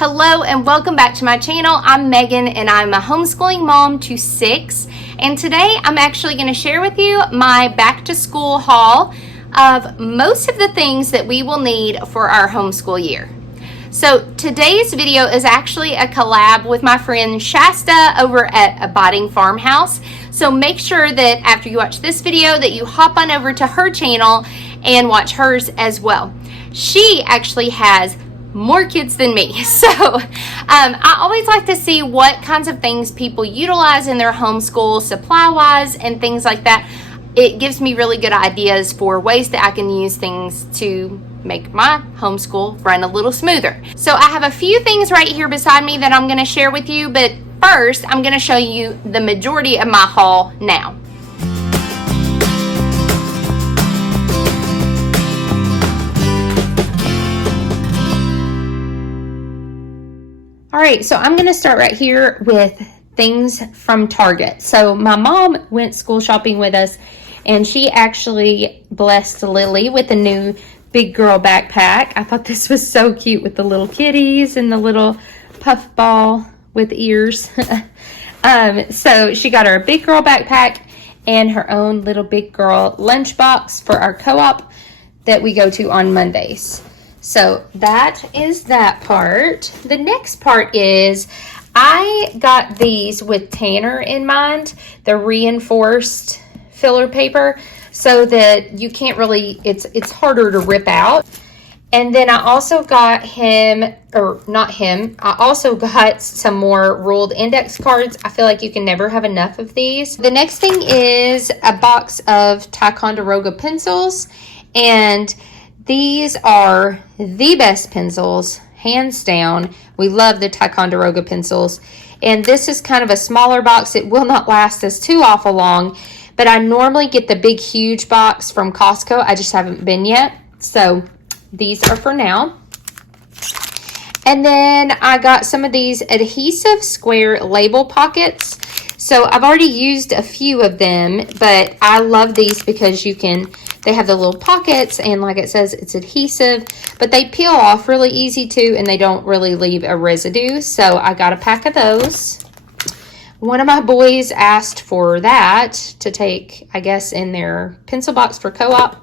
Hello and welcome back to my channel. I'm Megan and I'm a homeschooling mom to 6. And today I'm actually going to share with you my back to school haul of most of the things that we will need for our homeschool year. So today's video is actually a collab with my friend Shasta over at Abiding Farmhouse. So make sure that after you watch this video that you hop on over to her channel and watch hers as well. She actually has more kids than me. So I always like to see what kinds of things people utilize in their homeschool supply-wise and things like that. It gives me really good ideas for ways that I can use things to make my homeschool run a little smoother. So I have a few things right here beside me that I'm going to share with you, but first I'm going to show you the majority of my haul now. All right, so I'm going to start right here with things from Target. So my mom went school shopping with us, and she actually blessed Lily with a new big girl backpack. I thought this was so cute with the little kitties and the little puff ball with ears. So she got her a big girl backpack and her own little big girl lunchbox for our co-op that we go to on Mondays. So that is that part. The next part is I got these with Tanner in mind, the reinforced filler paper, so that you can't really, it's harder to rip out. And then I also got him, or not him, I also got some more ruled index cards. I feel like you can never have enough of these. The next thing is a box of Ticonderoga pencils, and these are the best pencils, hands down. We love the Ticonderoga pencils. And this is kind of a smaller box. It will not last us too awful long, but I normally get the big, huge box from Costco. I just haven't been yet. So these are for now. And then I got some of these adhesive square label pockets. So I've already used a few of them, but I love these because they have the little pockets, and like it says, it's adhesive, but they peel off really easy too, and they don't really leave a residue. So I got a pack of those. One of my boys asked for that to take, I guess, in their pencil box for co-op.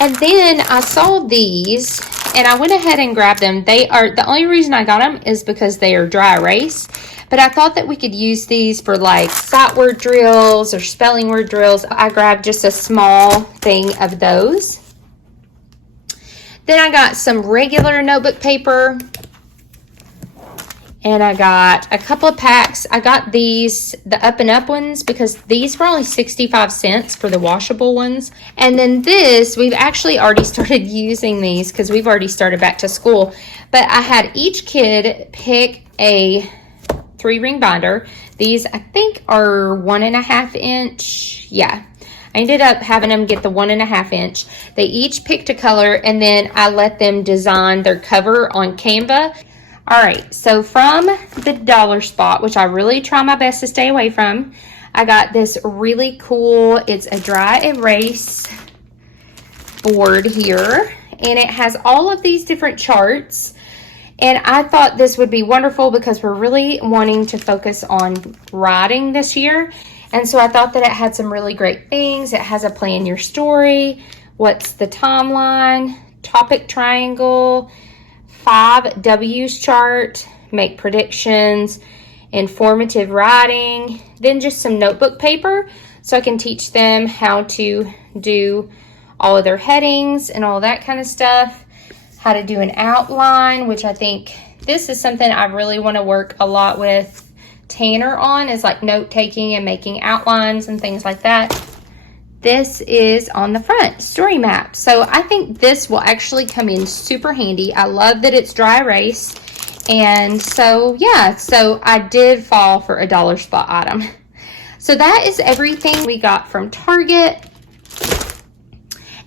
And then I saw these, and I went ahead and grabbed them. The only reason I got them is because they are dry erase. But I thought that we could use these for like sight word drills or spelling word drills. I grabbed just a small thing of those. Then I got some regular notebook paper. And I got a couple of packs. I got these, the up and up ones, because these were only 65 cents for the washable ones. And then this, we've actually already started using these because we've already started back to school. But I had each kid pick a 3-ring binder. These I think are 1.5 inch. Yeah, I ended up having them get the 1.5 inch. They each picked a color, and then I let them design their cover on Canva. All right, so from the dollar spot, which I really try my best to stay away from, I got this really cool, it's a dry erase board here, and it has all of these different charts. And I thought this would be wonderful because we're really wanting to focus on writing this year. And so I thought that it had some really great things. It has a plan your story, what's the timeline, topic triangle, 5 W's chart, make predictions, informative writing, then just some notebook paper so I can teach them how to do all of their headings and all that kind of stuff. How to do an outline, which I think this is something I really want to work a lot with Tanner on, is like note taking and making outlines and things like that. This is on the front, story map. So I think this will actually come in super handy. I love that it's dry erase. And so yeah, so I did fall for a dollar spot item. So that is everything we got from Target.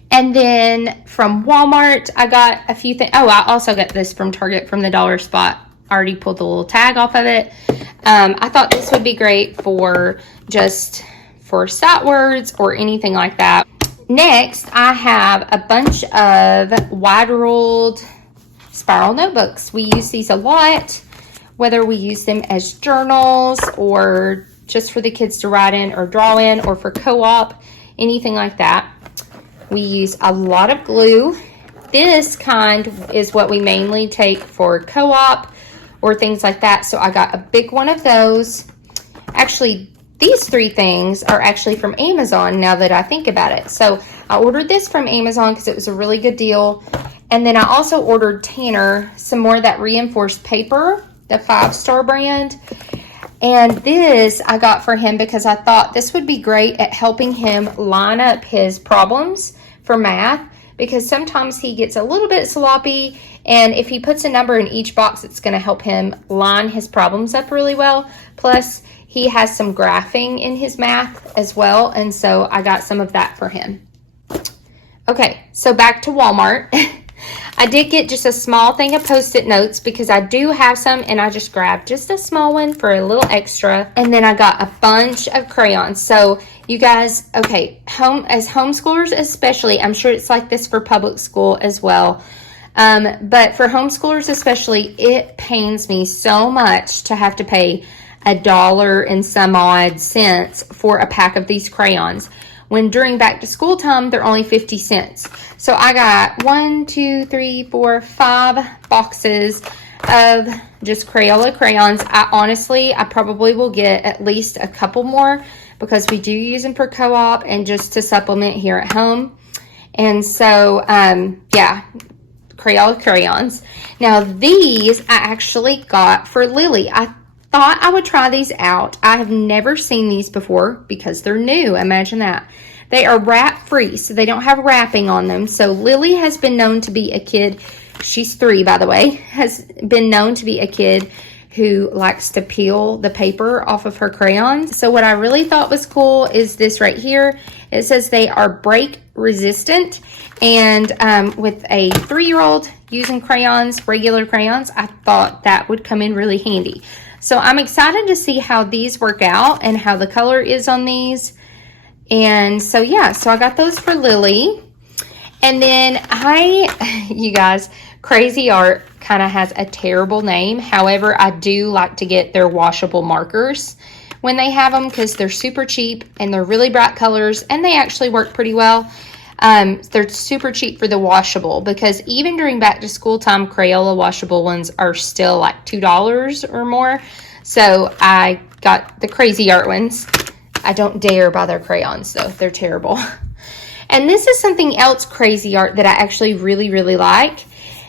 And then from Walmart, I got a few things. Oh, I also got this from Target from the dollar spot. I already pulled the little tag off of it. I thought this would be great for sight words or anything like that. Next, I have a bunch of wide ruled spiral notebooks. We use these a lot, whether we use them as journals or just for the kids to write in or draw in, or for co-op, anything like that. We use a lot of glue. This kind is what we mainly take for co-op or things like that. So I got a big one of those. Actually, these three things are actually from Amazon now that I think about it. So I ordered this from Amazon because it was a really good deal. And then I also ordered Tanner some more of that reinforced paper, the 5-Star brand. And this I got for him because I thought this would be great at helping him line up his problems for math, because sometimes he gets a little bit sloppy, and if he puts a number in each box, it's going to help him line his problems up really well. Plus, he has some graphing in his math as well, and so I got some of that for him. Okay, so back to Walmart. I did get just a small thing of Post-it notes because I do have some, and I just grabbed just a small one for a little extra. And then I got a bunch of crayons. So you guys, okay, as homeschoolers especially, I'm sure it's like this for public school as well. But for homeschoolers especially, it pains me so much to have to pay $1 and some odd cents for a pack of these crayons, when during back to school time, they're only 50 cents. So I got 5 boxes of just Crayola crayons. I probably will get at least a couple more because we do use them for co-op and just to supplement here at home. And so, yeah, Crayola crayons. Now these I actually got for Lily. I thought I would try these out. I have never seen these before because they're new. Imagine that. They are wrap free, so they don't have wrapping on them. So Lily has been known to be a kid, she's 3 by the way, has been known to be a kid who likes to peel the paper off of her crayons. So what I really thought was cool is this right here. It says they are break resistant, and with a 3-year-old using crayons, regular crayons, I thought that would come in really handy. So I'm excited to see how these work out and how the color is on these. And so, yeah, so I got those for Lily. And then you guys, Crazy Art kind of has a terrible name. However, I do like to get their washable markers when they have them because they're super cheap and they're really bright colors and they actually work pretty well. They're super cheap for the washable because even during back to school time, Crayola washable ones are still like $2 or more. So I got the Crazy Art ones. I don't dare buy their crayons though. They're terrible. And this is something else Crazy Art that I actually really, really like.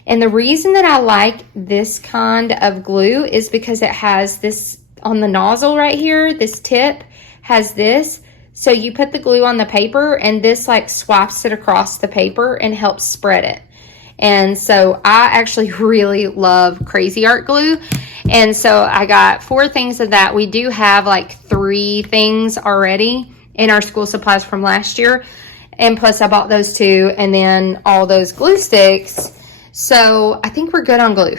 And the reason that I like this kind of glue is because it has this on the nozzle right here. This tip has this. So you put the glue on the paper and this like swipes it across the paper and helps spread it. And so I actually really love Crazy Art glue. And so I got 4 things of that. We do have like 3 things already in our school supplies from last year. And plus I bought those 2 and then all those glue sticks. So I think we're good on glue.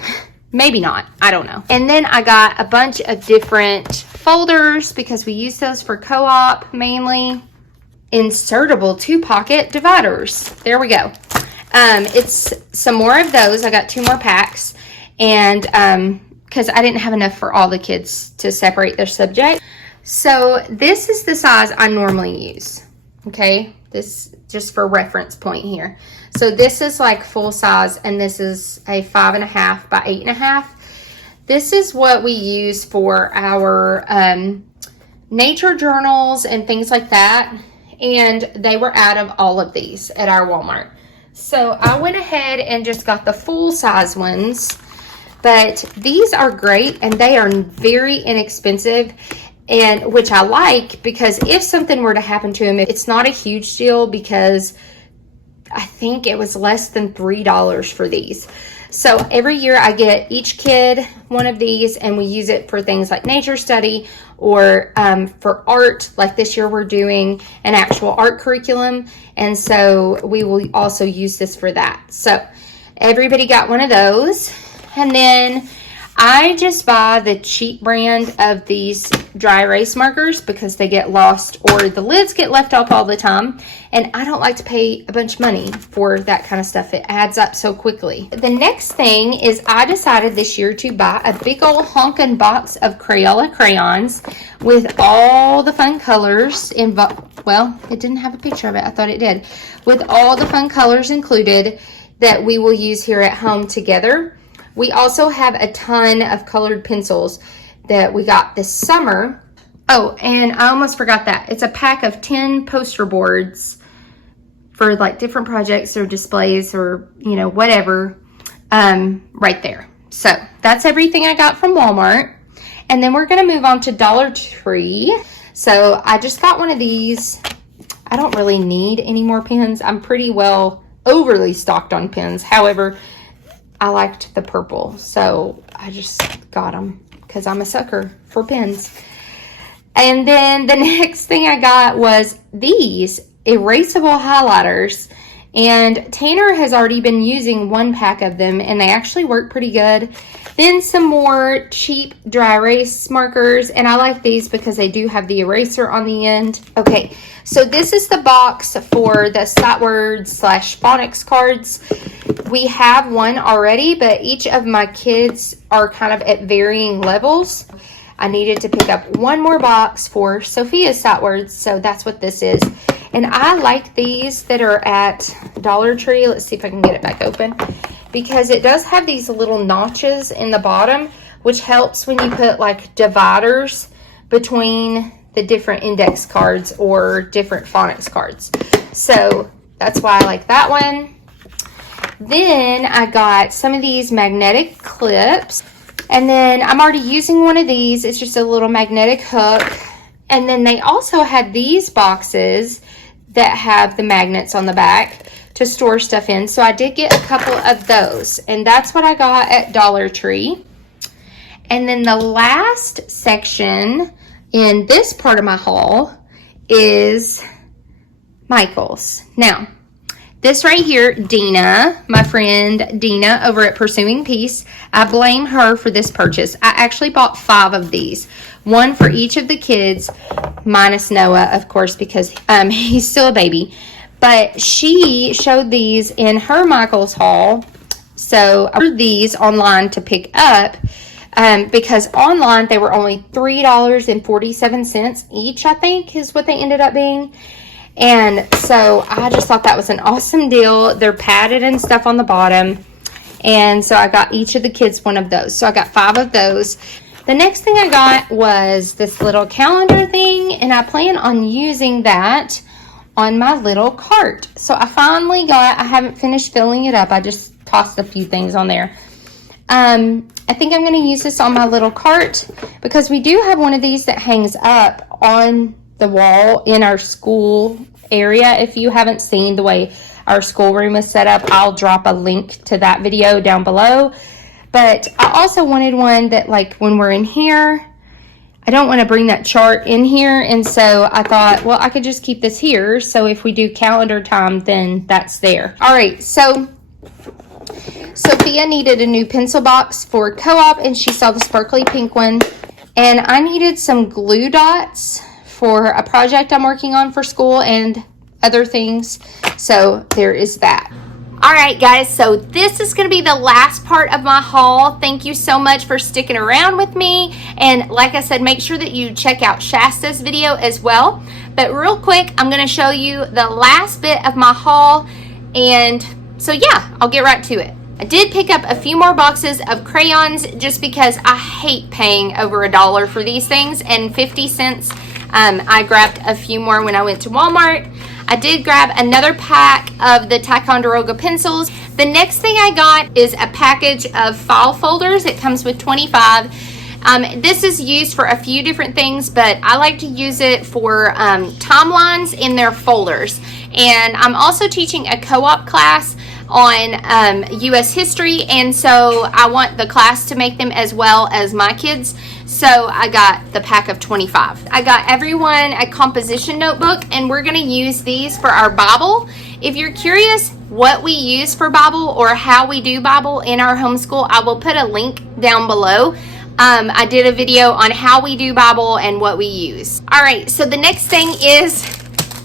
Maybe not, I don't know. And then I got a bunch of different folders because we use those for co-op mainly. Insertable 2-pocket dividers. There we go. It's some more of those. I got 2 more packs. And because I didn't have enough for all the kids to separate their subject. So this is the size I normally use. Okay, this just for reference point here. So this is like full size, and this is a 5.5 by 8.5. This is what we use for our nature journals and things like that. And they were out of all of these at our Walmart. So I went ahead and just got the full size ones. But these are great and they are very inexpensive, and which I like because if something were to happen to him, it's not a huge deal because I think it was less than $3 for these. So every year I get each kid one of these and we use it for things like nature study or for art. Like this year we're doing an actual art curriculum, and so we will also use this for that. So everybody got one of those. And then I just buy the cheap brand of these dry erase markers because they get lost or the lids get left off all the time. And I don't like to pay a bunch of money for that kind of stuff. It adds up so quickly. The next thing is I decided this year to buy a big old honkin' box of Crayola crayons with all the fun colors well, it didn't have a picture of it. I thought it did. With all the fun colors included that we will use here at home together. We also have a ton of colored pencils that we got this summer. Oh, and I almost forgot that. It's a pack of 10 poster boards for like different projects or displays or, you know, whatever, right there. So that's everything I got from Walmart. And then we're going to move on to Dollar Tree. So I just got one of these. I don't really need any more pens. I'm pretty well overly stocked on pens. However, I liked the purple, so I just got them because I'm a sucker for pens. And then the next thing I got was these erasable highlighters. And Tanner has already been using one pack of them, and they actually work pretty good. Then some more cheap dry erase markers, and I like these because they do have the eraser on the end. Okay, so this is the box for the sight words / phonics cards. We have one already, but each of my kids are kind of at varying levels. I needed to pick up one more box for Sophia's sight words, so that's what this is. And I like these that are at Dollar Tree. Let's see if I can get it back open. Because it does have these little notches in the bottom, which helps when you put like dividers between the different index cards or different phonics cards. So that's why I like that one. Then I got some of these magnetic clips. And then I'm already using one of these. It's just a little magnetic hook. And then they also had these boxes that have the magnets on the back to store stuff in. So I did get a couple of those. And that's what I got at Dollar Tree. And then the last section in this part of my haul is Michael's. Now, this right here, Dina, my friend Dina over at Pursuing Peace, I blame her for this purchase. I actually bought 5 of these. One for each of the kids, minus Noah, of course, because he's still a baby. But she showed these in her Michael's haul. So I ordered these online to pick up because online they were only $3.47 each, I think, is what they ended up being. And so I just thought that was an awesome deal. They're padded and stuff on the bottom. And so I got each of the kids one of those. So I got 5 of those. The next thing I got was this little calendar thing. And I plan on using that on my little cart. So I finally I haven't finished filling it up. I just tossed a few things on there. I think I'm going to use this on my little cart because we do have one of these that hangs up on the wall in our school area. If you haven't seen the way our schoolroom is set up, I'll drop a link to that video down below. But I also wanted one that, like, when we're in here, I don't want to bring that chart in here, and so I thought, well, I could just keep this here, so if we do calendar time, then that's there. All right, so Sophia needed a new pencil box for co-op, and she saw the sparkly pink one, and I needed some glue dots for a project I'm working on for school and other things, so there is that. All right, guys, so this is going to be the last part of my haul. Thank you so much for sticking around with me. And like I said, make sure that you check out Shasta's video as well. But real quick, I'm going to show you the last bit of my haul. And so, yeah, I'll get right to it. I did pick up a few more boxes of crayons just because I hate paying over $1 for these things. And 50 cents, I grabbed a few more when I went to Walmart. I did grab another pack of the Ticonderoga pencils. The next thing I got is a package of file folders. It comes with 25. This is used for a few different things, but I like to use it for timelines in their folders. And I'm also teaching a co-op class on U.S. history, and so I want the class to make them as well as my kids. So I got the pack of 25. I got everyone a composition notebook, and we're going to use these for our Bible. If you're curious, what we use for Bible or how we do Bible in our homeschool, I will put a link down below. I did a video on how we do Bible and what we use. All right, so the next thing is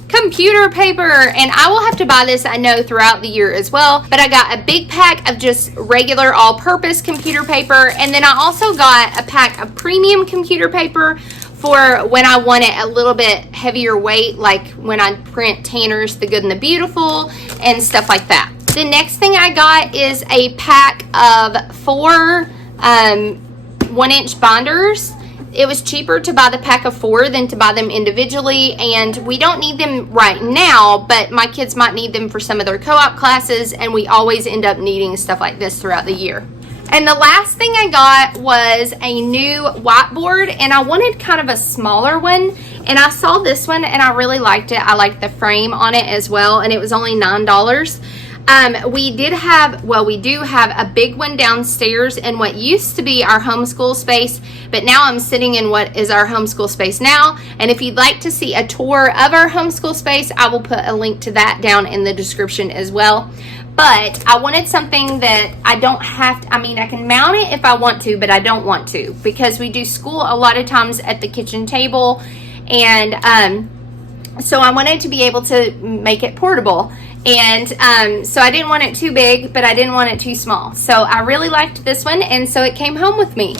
computer paper, and I will have to buy this, I know, throughout the year as well, but I got a big pack of just regular all-purpose computer paper, and then I also got a pack of premium computer paper for when I want it a little bit heavier weight, like when I print Tanner's The Good and the Beautiful and stuff like that. The next thing I got is a pack of 4 1-inch binders. It was cheaper to buy the pack of 4 than to buy them individually, and we don't need them right now, but my kids might need them for some of their co-op classes, and we always end up needing stuff like this throughout the year. And the last thing I got was a new whiteboard, and I wanted kind of a smaller one, and I saw this one and I really liked it. I liked the frame on it as well, and it was only $9. We do have a big one downstairs in what used to be our homeschool space, but now I'm sitting in what is our homeschool space now. And if you'd like to see a tour of our homeschool space, I will put a link to that down in the description as well. But I wanted something that I don't have to, I can mount it if I want to, but I don't want to, because we do school a lot of times at the kitchen table, and so I wanted to be able to make it portable. And so I didn't want it too big, but I didn't want it too small. So I really liked this one, and so it came home with me.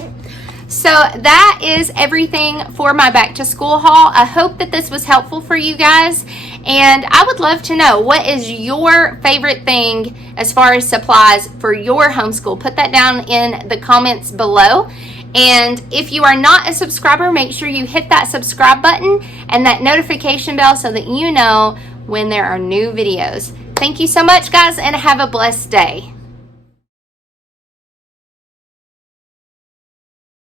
So that is everything for my back to school haul. I hope that this was helpful for you guys, and I would love to know, what is your favorite thing as far as supplies for your homeschool? Put that down in the comments below. And if you are not a subscriber, make sure you hit that subscribe button and that notification bell so that you know when there are new videos. Thank you so much, guys, and have a blessed day.